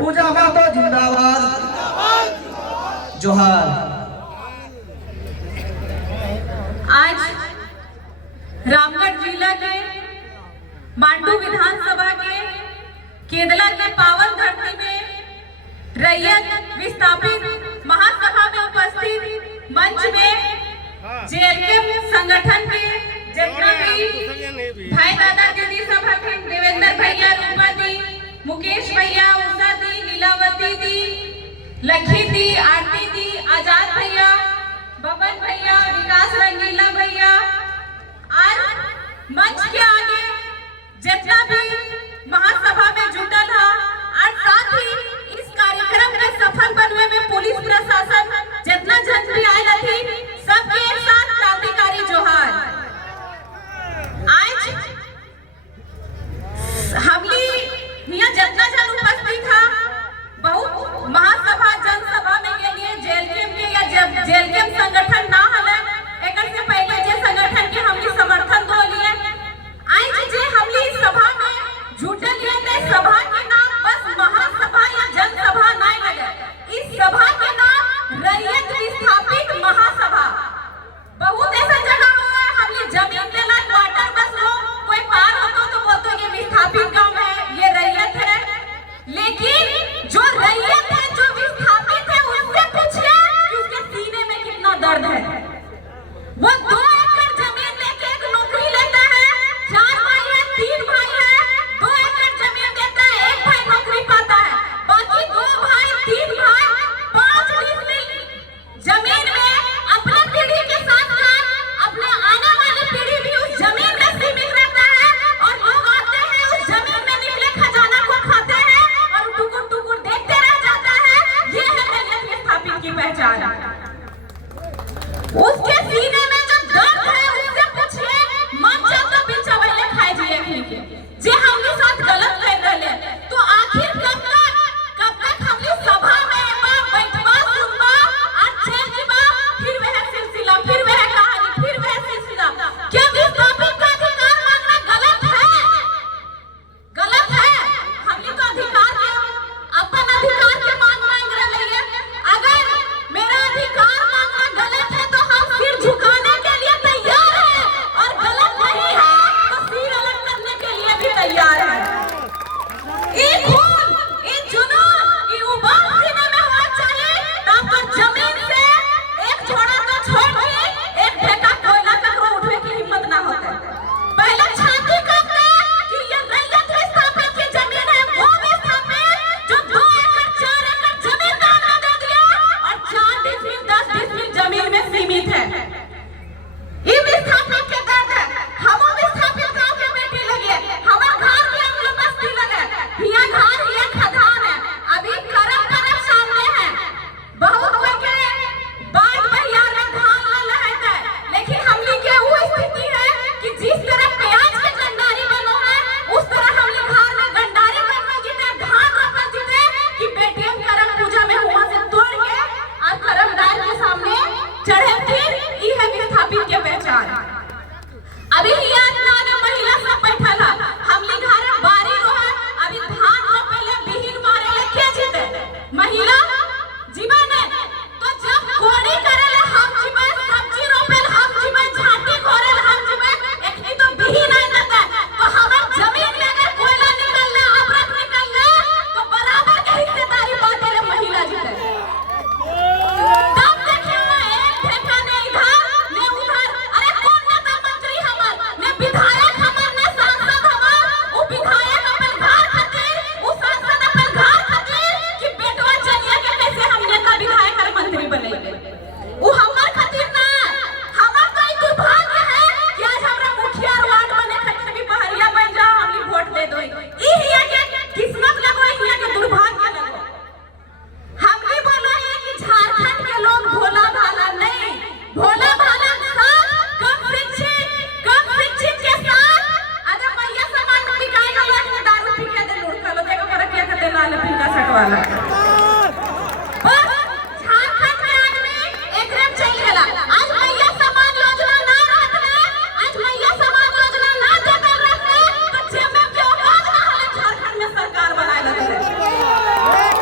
पूजा महतो जिंदाबाद, जोहार। आज रामगढ़ जिला के मांडू विधानसभा के केदला के पावन धरती में रैयत विस्थापित महासभा में उपस्थित मंच में जेएलके संगठन के जितना भी भाई दादा दीदी सब हथिन, देवेंद्र भैया, रूपा दी, मुकेश भैया, उषा दी, लीलावती दी, लखी दी, आरती दी, आजाद भैया, बबन भैया, विकास रंगीला भैया, आज मंच के आगे जितना भी महासभा में जुटल है और साथ ही इस कार्यक्रम के सफल बनने में पुलिस प्रशासन जितना जन भी आए थी, सबके एक साथ क्रांतिकारी जोहार। आज हमली यहाँ जितना जन उपस्थित था, बहुत महासभा जनसभा में के लिए जेएलके के या जेएलके संगठन ना हले, एक से पहले जे संगठन के हमली समर्थन दो लिए। आज जे हमली सभा में जुटल लिए सभा के नाम बस महासभा या जनसभा नहीं लगे, इस सभा के नाम रैयत विस्थापित महासभा। बहुत ऐसा जगह हुआ है हमने जमीन देला क्वार्टर बस लो, कोई पार होता तो बोलते ये विस्थापित गांव है, ये रैयत है। लेकिन जो रैयत है, जो विस्थापित है, उससे पूछिए कि उसके सीने में कितना दर्द है। वो 2 एकड़ जमीन लेके एक नौकरी लेता है, 4 भाई है, 3 भाई है, 2 एकड़ जमीन देता है, 1 भाई नौकरी पाता है, बाकी 2 भाई 3 भाई 5-20 मिल जमीन में अपने पीढ़ी के साथ साथ अपने आने वाली पीढ़ी भी उस जमीन में सीमित रहता है और लोग आते हैं उस जमीन में निकले खजाना को खाते हैं और टुकुर टुकुर देखते रह जाता है। ये है रैयत विस्थापित की पहचान। उसके सीने में जो दर्द है उससे पूछिए, मन चाहे तो बिचा पहले खाए जिए जे हमके साथ गलत कर रहे तो आखिर कब तक हमने सभा में बैठवा सुनवा और चल जीवा, फिर वह सिलसिला, फिर वह कहानी, फिर वह सिलसिला। क्या विस्थापित का अधिकार मांगना गलत है? गलत है। हमने तो अधिकार के अपन अधिकार के मांग रहे हैं। अगर मेरा अधिकार मांगना गलत है तो हम सिर झुकाने के लिए तैयार हैं, और गलत नहीं है तो सिर अलग करने के लिए भी तैयार हैं। एक खून, एक जुनून, एक उबाल सीने में होना चाहिए, तब तो जमीन से एक छोड़ा तो छोड़ दी, एक फेंका कोयला ककरो उठने की हिम्मत ना होता। पहले छाती काटते कि ये रैयत विस्थापित की जमीन है, वो विस्थापित जो 2 एकड़ 4 एकड़ जमीन दान में दे दिया और 4 डिसमिल 10 डिसमिल जमीन में सीमित है। ये विस्थापित के दर्द है। हम विस्थापित गांव के बेटी लगे, हमार घर भी हम लोग बस्ती लगे, हिया घर हिया खदान है, अभी करम सामने है। बहुत कोई के बाढ़ बहियार में धान ल रहता है, लेकिन हमनी के वो स्थिति है कि जिस तरह प्याज के गंडारी बनो है, उस तरह हमनी घर में गंडारी बनना जीते, धान रोपना जीते कि बेटियां करम पूजा में हुआ से तोड़ के और करमदार के सामने चढ़े। फिर ये है विस्थापित के पहचान। अभी याद ना आने महिला सब बैठल है, हमनी घर में बारी रोहे, अभी धान रोपेले बिहीन मारे ले के जीते महिला जीवन है। तो जब कोड़ी करेले हम जीवे, सब्जी रोपेले हम जीवे, झाटी कोरेले हम जीवे, एकनी तो बिहीन नहीं देता। तो हमार जमीन में अगर कोयला निकल ले, अमृत निकल ले, तो बराबर के हिस्सेदारी बांटे ले महिला जीते। तब देखिए एक ठेका ने इधर ने उधर, अरे कौन नेता मंत्री हमार ने विधायक हमार ने सांसद हमार, वो विधायक अपन घर खातिर, वो सांसद अपन घर खातिर कि बेटवा चलिए के कैसे हम नेता विधायक और मंत्री बनेंगे। वो हमार खातिर ना, हमार तो एक दुर्भाग्य है कि आज हमरा मुखिया और वार्ड बने खातिर भी पहरिया बन जाओ, हमनी वोट दे दो। ई हिया के किस्मत लगो, हिया के दुर्भाग्य लगो। हम भी बोला है कि झारखंड के लोग भोला भाला नहीं, भोला भाला के साथ कम शिक्षित के साथ अगर मैया समाज में बिकाई गया कि दारू पी के दे लूट लो, देखो कर क्या कहते लाल फिर का सट वाला। बस झारखंड के आदमी एकरम चल गेला। आज मैया समाज योजना ना रहत है, आज मैया समाज योजना ना देता रहते तो जेब में क्यों बात ना हले झारखंड में सरकार बनाए लगते।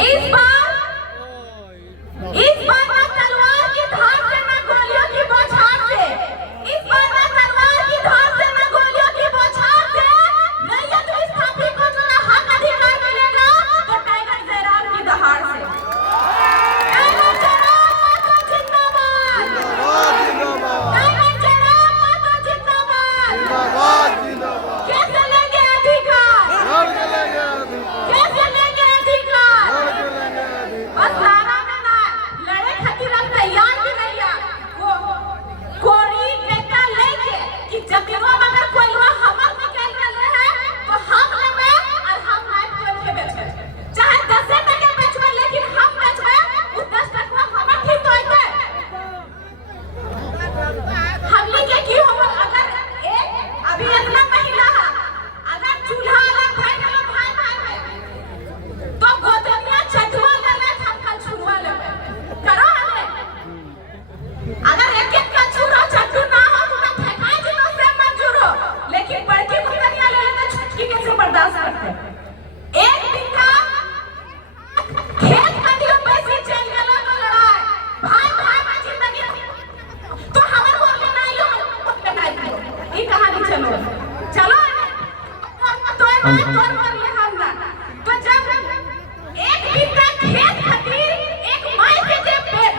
इस बार ना तलवार की धार से ना गोलियों की बौछार से, इस बार ना तलवार की धार से ना गोलियों की बौछार से रैयत विस्थापित को जो ना हक अधिकार मिलेगा तो टाइगर जयराम की दहाड़ से। टाइगर जयराम माता जिंदाबाद, टाइगर जयराम माता जिंदाबाद, कैसे लेंगे अधिकार, कैसे लेंगे अधिकार, बस नारा में ना लड़े खातिर हम तैयार भी नहीं है। कोरी बेटा लेके कि जमीनों में अगर कोई हुआ हमर निकल रहे हैं तो हम लेंगे और हम लाइफ कोई के बेचे, चाहे 10 टके बेचबे लेकिन हम बेचबे उस 10 टका हमर ठीक तो है। हमनी के की हो अगर एक अभी इतना महिला है अगर चूल्हा अलग भाई गलो भाई भाई में तो गोदनिया चटवा ले हम कल छुड़वा लेबे करो हमें। अगर एक एक का छुरा चट्टू ना हो तो मैं फेंकाई दिनो से मंजूर हो, लेकिन बड़की गोदनिया ले लेते छुटकी कैसे बर्दाश्त करते। एक दिन का खेत मंडियों पैसे चल गेलो तो लड़ाई भाई भाई में जिंदगी तो हमर बोल नहीं हो लड़ाई करो ई कहानी चलो चलो तो तोर मर ले हम ना तो जब एक दिन का खेत खातिर एक माई के जे पेट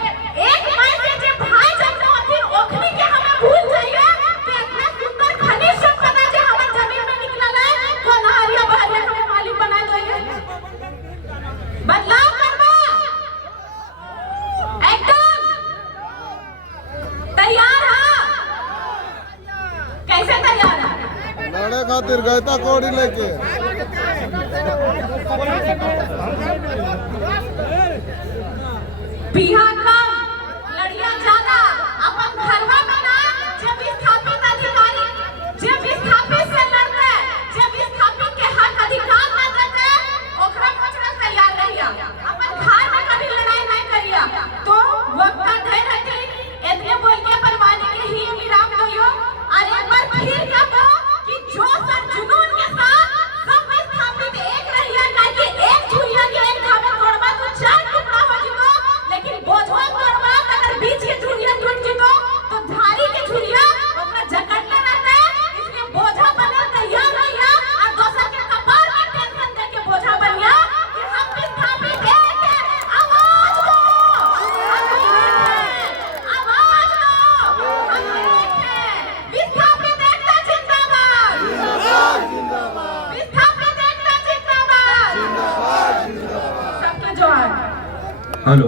एक माई के जे भाई जब होती ओखनी के हमें भूल जाइए कि इतना सुंदर खनिज संपदा जे हमर जमीन में निकलल है को नहरिया बहरिया हमें मालिक बना दोगे। बदलाव करबा एकदम तैयार है, कैसे तैयार है लड़े खातिर गयता कौड़ी लेके बिहा कम लड़िया ज्यादा अपन घरवा में ना जब विस्थापित अधिकारी जब विस्थापित से लड़ते जब विस्थापित के हक अधिकार ना देते ओकरा पछड़ा तैयार रहिया अपन घर में कभी लड़ाई नहीं करिया तो वक्त का ढेर रहती इतने बोल के परवाने के ही विराम दोयो और एक बार फिर कहो कि जोश और जुनून के साथ सब विस्थापित एक रहिया कि एक झुरिया के एक धागा तोड़वा तो 4 टुकड़ा हो जितो, लेकिन बोझवा तोड़वा अगर बीच के झुरिया टूट जितो तो धारी के झुरिया ओकरा जकड़ले रहते, इसलिए बोझा बने तैयार रहिया और दोसर के कपार में टेंशन दे के बोझा बनिया कि हम विस्थापित एक है। आवाज दो, हम एक है, आवाज दो, हम एक है। विस्थापित एकता जिंदाबाद, विस्थापित एकता जिंदाबाद, सबके जोहार। हेलो